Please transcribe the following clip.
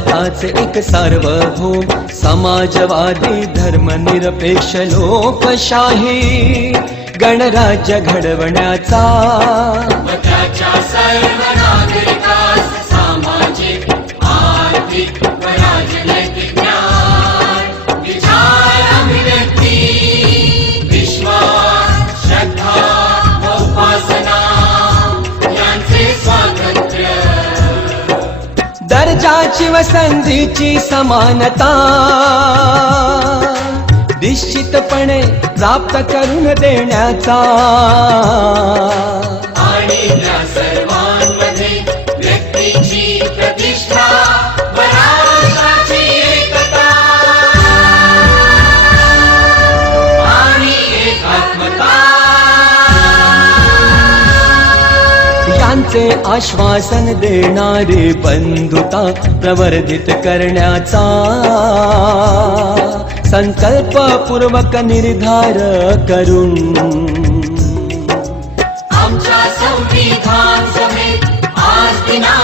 भारताचे एक सार्वभौम समाजवादी धर्मनिरपेक्ष लोकशाही गणराज्य घडवण्याचा व त्याच्या सर्व नागरिकास सामाजिक आर्थिक व राजनैतिक न्याय विचार अभिव्यक्ती विश्वास श्रद्धा व उपासना यांचे स्वातंत्र्य दर्जाची व संधीची समानता निश्चितपणे प्राप्त करून देण्याचा आणि त्या सर्वांमध्ये व्यक्तीची प्रतिष्ठा व राष्ट्राची एकता आणि एकात्मता यांचे आश्वासन देणारी बंधुता प्रवर्धित करण्याचा संकल्पपूर्वक निर्धार करून आमच्या संविधान सभेत आज दिना